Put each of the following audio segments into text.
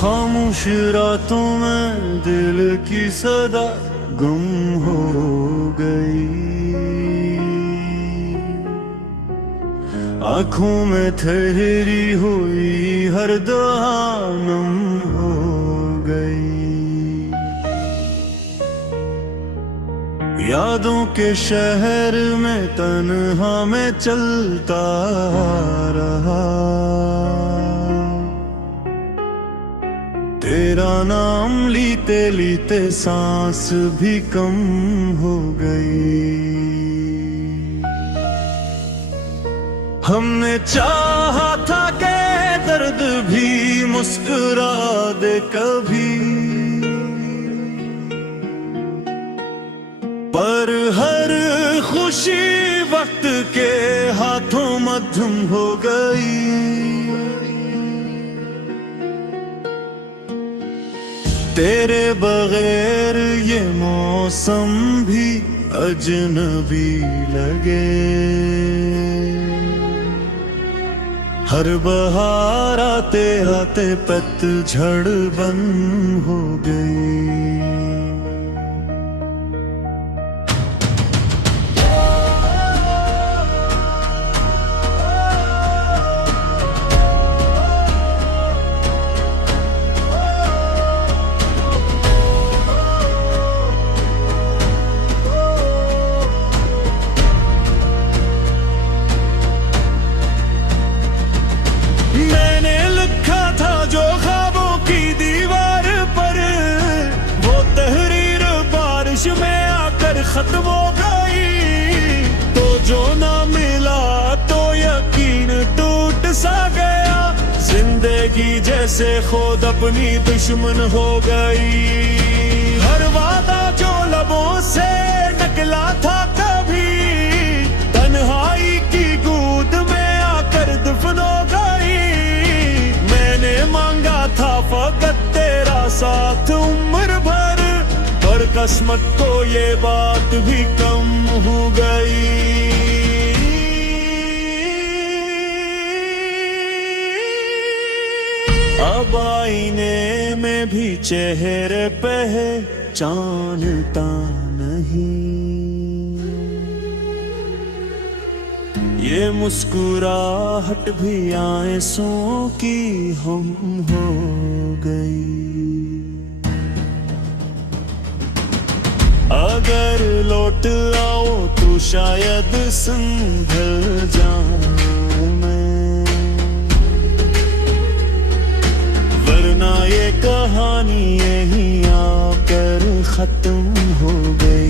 खामोश रातों में दिल की सदा गुम हो गई। आंखों में ठहरी हुई हर दुआ नम हो गई। यादों के शहर में तन्हा में चलता रहा। तेरा नाम लीते लीते सांस भी कम हो गई। हमने चाहा था कि दर्द भी मुस्कुरा दे कभी, पर हर खुशी वक्त के हाथों मध्यम हो गई। तेरे बगैर ये मौसम भी अजनबी लगे। हर बहार आते आते पतझड़ बन हो गई। में आकर खत्म हो गई तो जो ना मिला तो यकीन टूट सा गया। जिंदगी जैसे खुद अपनी दुश्मन हो गई। हर वादा जो लबों से निकला था कभी तन्हाई की गोद में आकर दफन हो गई। मैंने मांगा था फकत तेरा साथ उम्र भर, और किस्मत को ये बात भी कम हो गई। अब आईने में भी चेहरे पे पहचानता नहीं। ये मुस्कुराहट भी आंसुओं की हम हो गई। अगर लौट आओ तो शायद संभल जाऊं मैं, वरना ये कहानी यहीं आकर खत्म हो गई।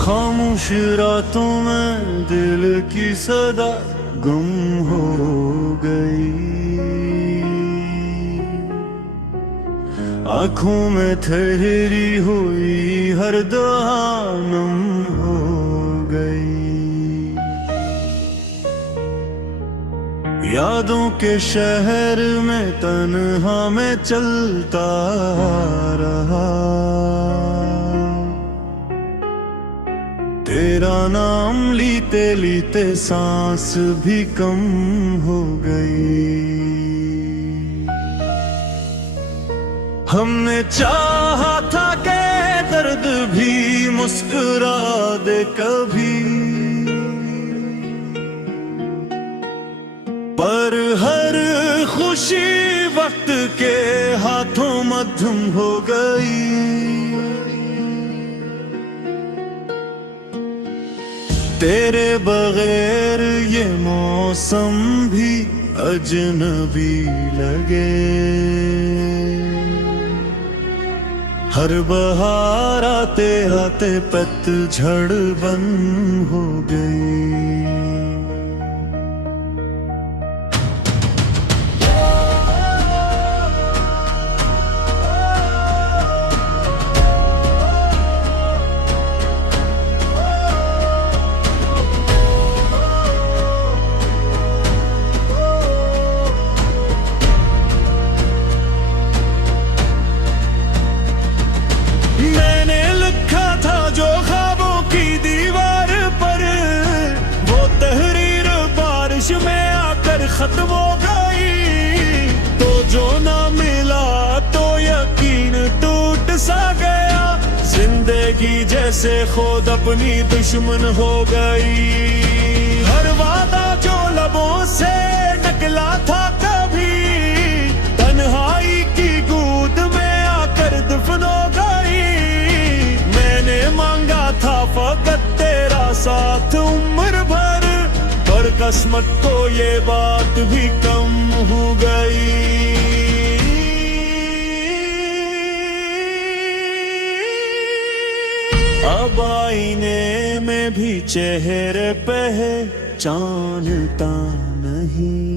खामोश रातों में दिल की सदा गुम हो गई। आंखों में ठहरी हुई हर दुआ नम हो गई। यादों के शहर में तन्हा में चलता रहा। तेरा नाम लीते लीते सांस भी कम हो गई। हमने चाहा था कि दर्द भी मुस्कुरा दे कभी, पर हर खुशी वक्त के हाथों मध्यम हो गई। तेरे बगैर ये मौसम भी अजनबी लगे। हर बहार आते आते पतझड़ बंद हो गई। मैंने लिखा था जो ख्वाबों की दीवार पर, वो तहरीर बारिश में आकर खत्म हो गई। तो जो ना मिला तो यकीन टूट सा गया, जिंदगी जैसे खुद अपनी दुश्मन हो गई। हर वादा जो लबों से निकला था कभी, तन्हाई की गोद में आकर दफन हो गई। मैंने मांगा था फकत तेरा साथ उम्र भर, पर किस्मत को ये बात भी कम हो गई। अब आईने में भी चेहरे पहचानता नहीं,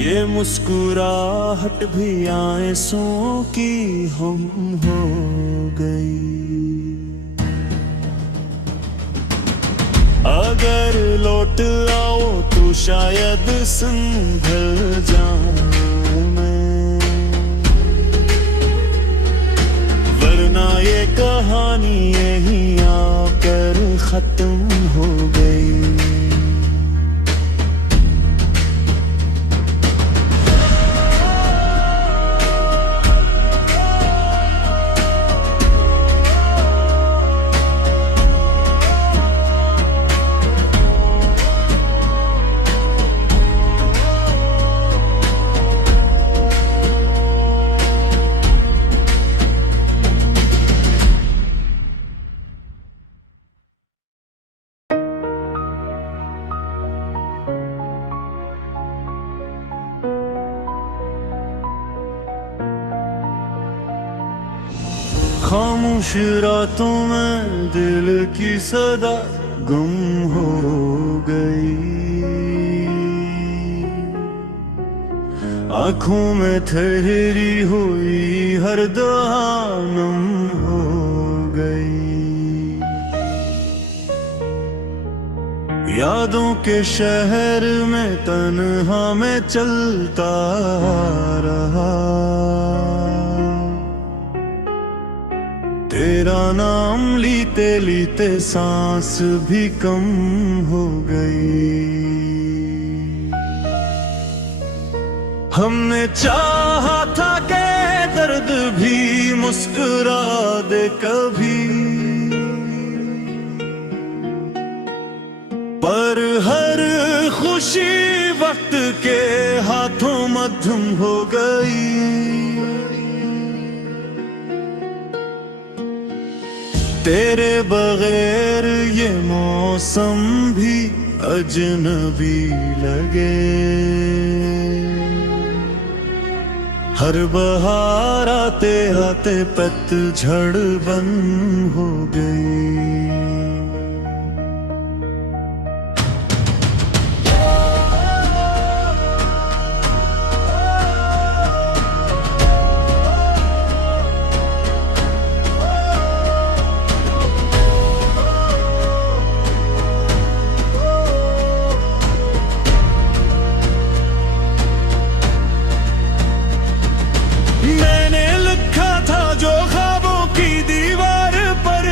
ये मुस्कुराहट भी आंसुओं की हम हो गई। अगर लौट आओ तो शायद संभल जाऊं मैं, वरना ये कहानी यहीं आकर खत्म हो गई। खामोश रातों में दिल की सदा गुम हो गई, आँखों में ठहरी हुई हर दुआ नम हो गई। यादों के शहर में तन्हा में चलता रहा, तेरा नाम लीते लीते सांस भी कम हो गई। हमने चाहा था कि दर्द भी मुस्कुरा दे कभी, पर हर खुशी वक्त के हाथों मध्यम हो गई। तेरे बगैर ये मौसम भी अजनबी लगे, हर बहार आते आते पतझड़ बंद हो गई। मैंने लिखा था जो ख्वाबों की दीवार पर,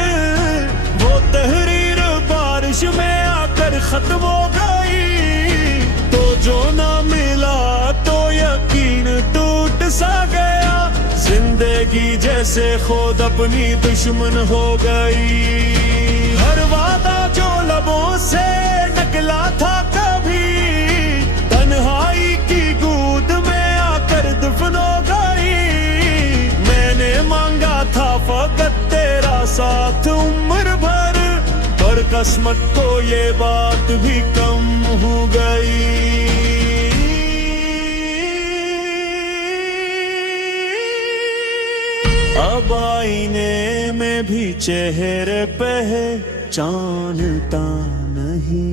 वो तहरीर बारिश में आकर खत्म हो गई। तो जो ना मिला तो यकीन टूट सा गया, जिंदगी जैसे खुद अपनी दुश्मन हो गई। हर वादा जो लबों से निकला था कभी, तन्हाई की गोद में आकर दफन हो गई। मैंने मांगा था फकत तेरा साथ उम्र भर, पर किस्मत को ये बात भी कम हो गई। भी चेहरे पे है जानता नहीं।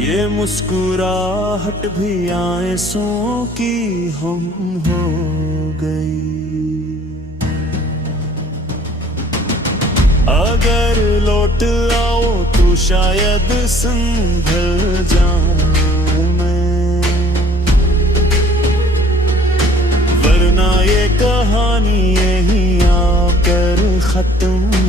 ये मुस्कुराहट भी आंसुओं की हम हो गई। अगर लौट आओ तो शायद संभल जाऊं मैं, वरना ये कहानी यहीं आकर खत्म